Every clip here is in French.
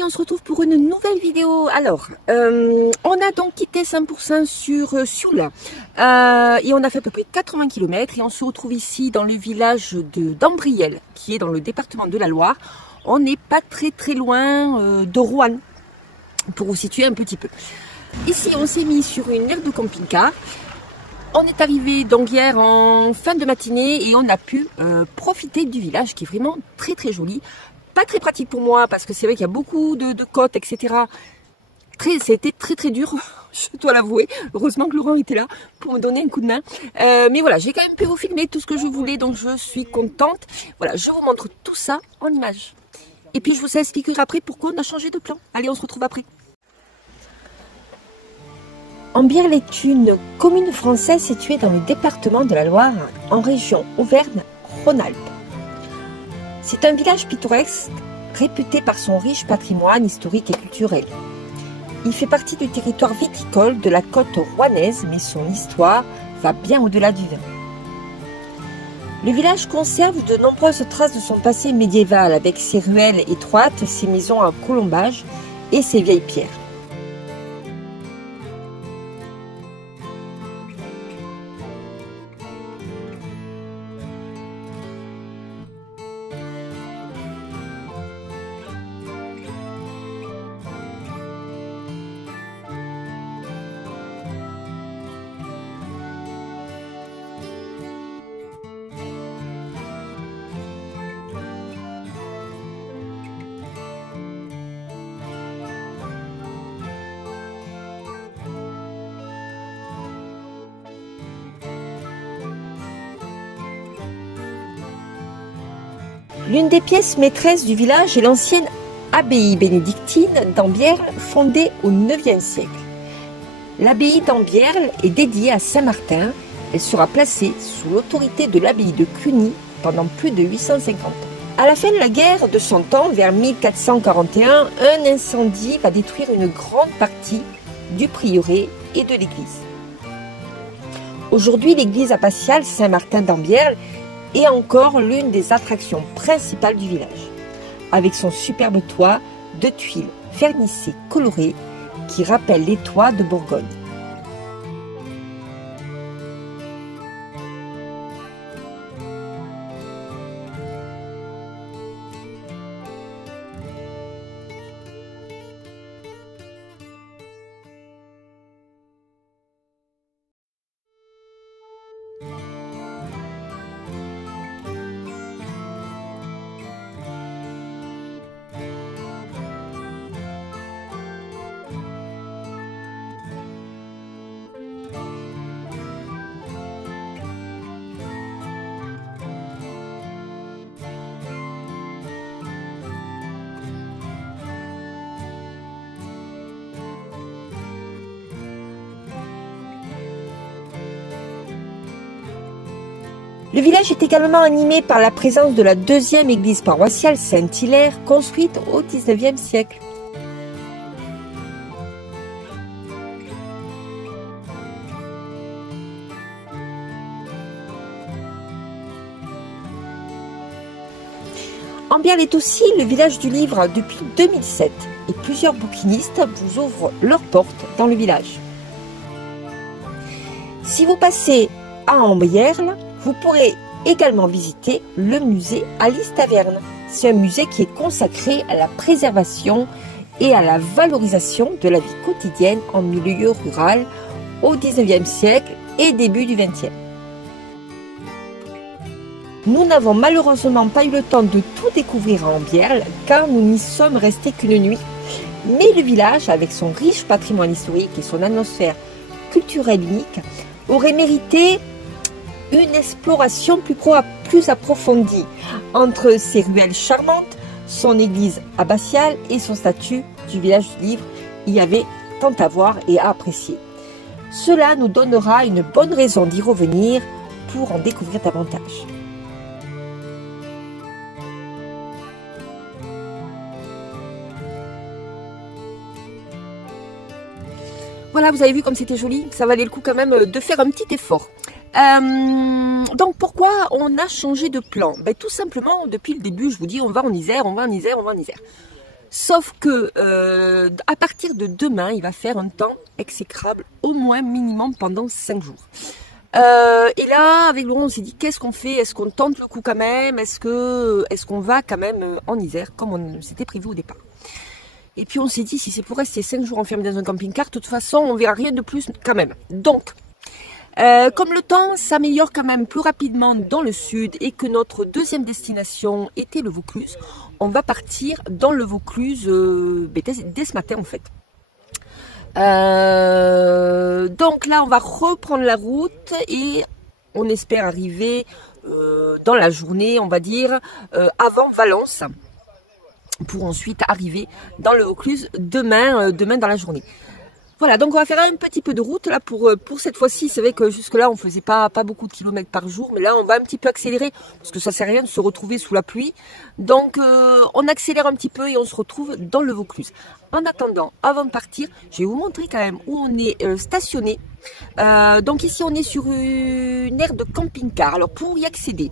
amis, on se retrouve pour une nouvelle vidéo. Alors, on a donc quitté 100% sur Sioule et on a fait à peu près 80 km et on se retrouve ici dans le village d'Ambriel qui est dans le département de la Loire. On n'est pas très loin de Roanne, pour vous situer un petit peu. Ici, on s'est mis sur une aire de camping-car. On est arrivé donc hier en fin de matinée et on a pu profiter du village qui est vraiment très joli. Pas très pratique pour moi parce que c'est vrai qu'il y a beaucoup de côtes, etc. C'était très dur, je dois l'avouer. Heureusement que Laurent était là pour me donner un coup de main. Mais voilà, j'ai quand même pu vous filmer tout ce que je voulais, donc je suis contente. Voilà, je vous montre tout ça en images. Et puis je vous expliquerai après pourquoi on a changé de plan. Allez, on se retrouve après. Ambriel est une commune française située dans le département de la Loire, en région Auvergne-Rhône-Alpes. C'est un village pittoresque réputé par son riche patrimoine historique et culturel. Il fait partie du territoire viticole de la côte rouennaise, mais son histoire va bien au-delà du vin. Le village conserve de nombreuses traces de son passé médiéval avec ses ruelles étroites, ses maisons en colombage et ses vieilles pierres. L'une des pièces maîtresses du village est l'ancienne abbaye bénédictine d'Ambriel, fondée au IXe siècle. L'abbaye d'Ambriel est dédiée à Saint-Martin. Elle sera placée sous l'autorité de l'abbaye de Cluny pendant plus de 850 ans. À la fin de la guerre de Cent Ans, vers 1441, un incendie va détruire une grande partie du prieuré et de l'église. Aujourd'hui, l'église abbatiale Saint-Martin d'Ambriel est encore l'une des attractions principales du village, avec son superbe toit de tuiles vernissées colorées qui rappellent les toits de Bourgogne. Le village est également animé par la présence de la deuxième église paroissiale Saint-Hilaire, construite au XIXe siècle. Ambriel est aussi le village du livre depuis 2007 et plusieurs bouquinistes vous ouvrent leurs portes dans le village. Si vous passez à Ambriel, vous pourrez également visiter le musée Alice Taverne. C'est un musée qui est consacré à la préservation et à la valorisation de la vie quotidienne en milieu rural au XIXe siècle et début du XXe. Nous n'avons malheureusement pas eu le temps de tout découvrir à Ambriel car nous n'y sommes restés qu'une nuit. Mais le village, avec son riche patrimoine historique et son atmosphère culturelle unique, aurait mérité une exploration plus approfondie entre ses ruelles charmantes, son église abbatiale et son statut du village du livre. Il y avait tant à voir et à apprécier. Cela nous donnera une bonne raison d'y revenir pour en découvrir davantage. Voilà, vous avez vu comme c'était joli, ça valait le coup quand même de faire un petit effort. Donc pourquoi on a changé de plan? Tout simplement, depuis le début, je vous dis, on va en Isère, on va en Isère, on va en Isère. Sauf que à partir de demain, il va faire un temps exécrable, au moins minimum pendant 5 jours. Et là, avec Laurent, on s'est dit, qu'est-ce qu'on fait? Est-ce qu'on tente le coup quand même? Est-ce qu'on va quand même en Isère, comme on s'était prévu au départ? Et puis on s'est dit, si c'est pour rester 5 jours enfermé dans un camping-car, de toute façon, on verra rien de plus quand même. Donc, comme le temps s'améliore quand même plus rapidement dans le sud et que notre deuxième destination était le Vaucluse, on va partir dans le Vaucluse dès ce matin en fait. Donc là, on va reprendre la route et on espère arriver dans la journée, on va dire, avant Valence, pour ensuite arriver dans le Vaucluse demain dans la journée. Voilà, donc on va faire un petit peu de route là pour cette fois-ci. C'est vrai que jusque là on faisait pas beaucoup de kilomètres par jour, mais là on va un petit peu accélérer parce que ça sert à rien de se retrouver sous la pluie. Donc on accélère un petit peu et on se retrouve dans le Vaucluse. En attendant, avant de partir, je vais vous montrer quand même où on est stationné. Donc ici on est sur une aire de camping-car. Alors pour y accéder,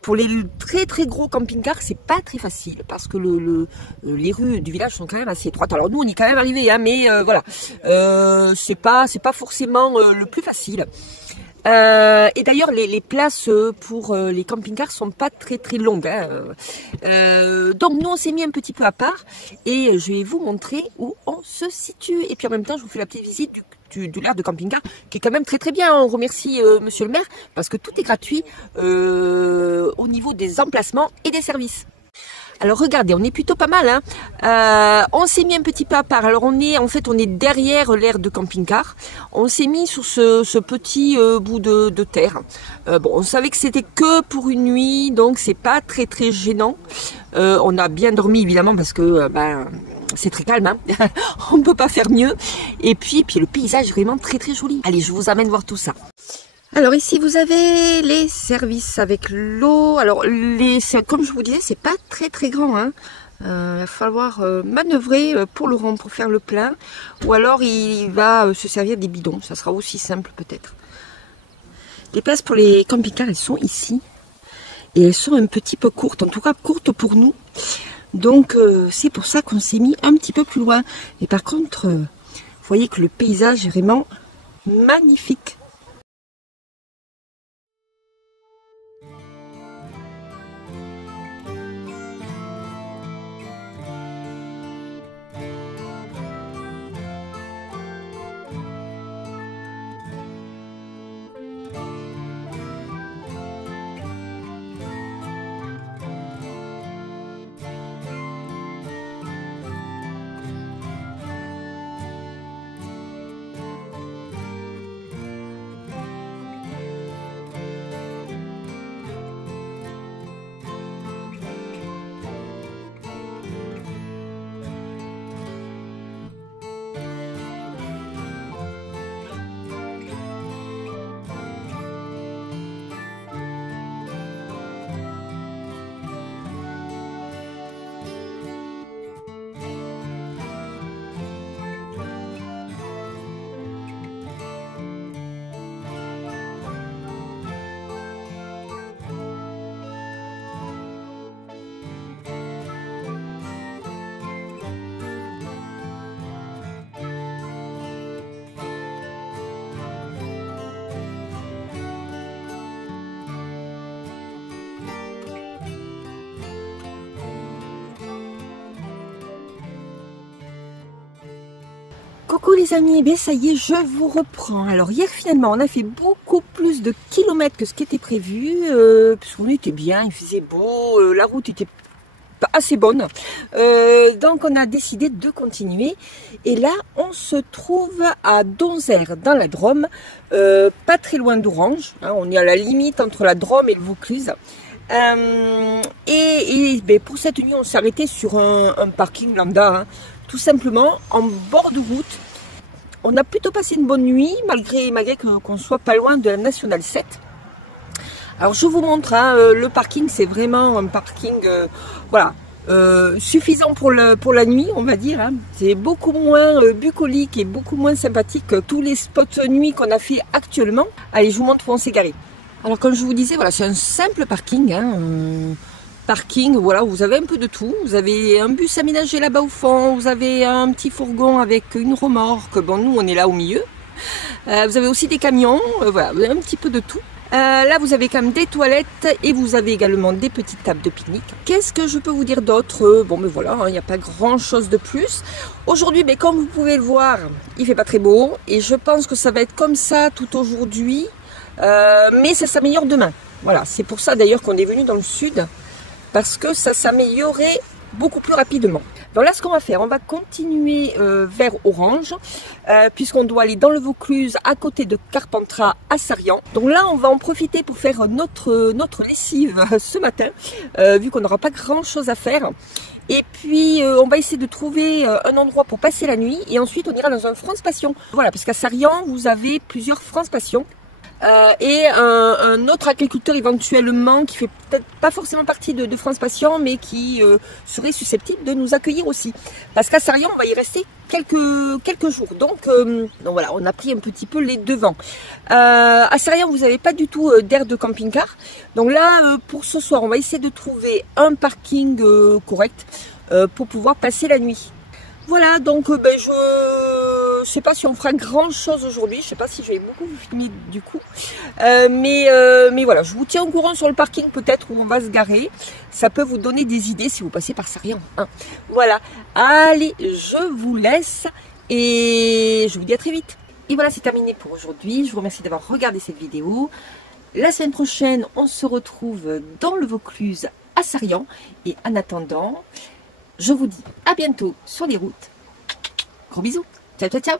pour les très très gros camping-cars, c'est pas très facile parce que les rues du village sont quand même assez étroites. Alors nous on y est quand même arrivé, hein, mais voilà, c'est pas forcément le plus facile. Et d'ailleurs les places pour les camping-cars sont pas très très longues. Hein. Donc nous on s'est mis un petit peu à part et je vais vous montrer où on se situe. Et puis en même temps je vous fais la petite visite de l'aire de camping-car qui est quand même très très bien. On remercie monsieur le maire parce que tout est gratuit au niveau des emplacements et des services. Alors regardez, on est plutôt pas mal, hein. On s'est mis un petit peu à part. Alors on est derrière l'aire de camping-car. On s'est mis sur ce petit bout de terre. Bon, on savait que c'était que pour une nuit, donc c'est pas très très gênant. On a bien dormi évidemment parce que c'est très calme, hein. On ne peut pas faire mieux. Et puis le paysage est vraiment très très joli. Allez, je vous amène voir tout ça. Alors ici vous avez les services avec l'eau. Alors comme je vous disais, c'est pas très très grand, hein. Il va falloir manœuvrer pour Laurent pour faire le plein. Ou alors il va se servir des bidons. Ça sera aussi simple peut-être. Les places pour les camping-cars, elles sont ici. Et elles sont un petit peu courtes, en tout cas courtes pour nous. Donc c'est pour ça qu'on s'est mis un petit peu plus loin. Et par contre, vous voyez que le paysage est vraiment magnifique. Coucou les amis, et bien ça y est, je vous reprends. Alors hier finalement on a fait beaucoup plus de kilomètres que ce qui était prévu, puisqu'on était bien, il faisait beau, la route était assez bonne. Donc on a décidé de continuer. Et là on se trouve à Donzère dans la Drôme, pas très loin d'Orange, hein, on est à la limite entre la Drôme et le Vaucluse. Et pour cette nuit on s'est arrêté sur un parking lambda, hein, tout simplement en bord de route. On a plutôt passé une bonne nuit malgré qu'on soit pas loin de la Nationale 7. Alors je vous montre, hein, le parking, c'est vraiment un parking voilà, suffisant pour la nuit, on va dire, hein. C'est beaucoup moins bucolique et beaucoup moins sympathique que tous les spots nuit qu'on a fait actuellement. Allez, je vous montre où on s'est garé. Alors comme je vous disais, voilà, c'est un simple parking, hein, parking, voilà, vous avez un peu de tout. Vous avez un bus aménagé là-bas au fond, vous avez un petit fourgon avec une remorque. Bon, nous, on est là au milieu. Vous avez aussi des camions, voilà, vous avez un petit peu de tout. Là, vous avez quand même des toilettes et vous avez également des petites tables de pique-nique. Qu'est-ce que je peux vous dire d'autre? Bon, mais voilà, il n'y a pas grand-chose de plus. Aujourd'hui, comme vous pouvez le voir, il fait pas très beau et je pense que ça va être comme ça tout aujourd'hui, mais ça s'améliore demain. Voilà, c'est pour ça d'ailleurs qu'on est venu dans le sud, parce que ça s'améliorait beaucoup plus rapidement. Donc là, ce qu'on va faire, on va continuer vers Orange, puisqu'on doit aller dans le Vaucluse, à côté de Carpentras, à Sarrian. Donc là, on va en profiter pour faire notre lessive ce matin, vu qu'on n'aura pas grand-chose à faire. Et puis, on va essayer de trouver un endroit pour passer la nuit, et ensuite, on ira dans un France Passion. Voilà, parce qu'à Sarrian, vous avez plusieurs France Passion. Et un autre agriculteur éventuellement qui fait peut-être pas forcément partie de France Passion, mais qui serait susceptible de nous accueillir aussi. Parce qu'à Sarrian, on va y rester quelques jours. Donc voilà, on a pris un petit peu les devants. À Sarrian, vous n'avez pas du tout d'aire de camping-car. Donc là, pour ce soir, on va essayer de trouver un parking correct pour pouvoir passer la nuit. Voilà, donc je sais pas si on fera grand chose aujourd'hui, je sais pas si je vais beaucoup vous filmer du coup, mais voilà, je vous tiens au courant sur le parking peut-être où on va se garer, ça peut vous donner des idées si vous passez par Sarrian, hein. Voilà, allez, je vous laisse et je vous dis à très vite. Et voilà, c'est terminé pour aujourd'hui, je vous remercie d'avoir regardé cette vidéo. La semaine prochaine, on se retrouve dans le Vaucluse à Sarrian, et en attendant, je vous dis à bientôt sur les routes. Gros bisous. Ciao, ciao, ciao.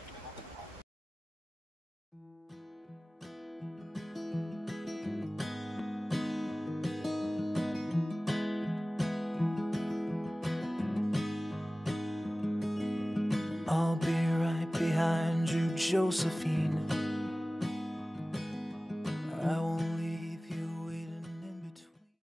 I'll be right behind you, Josephine. I won't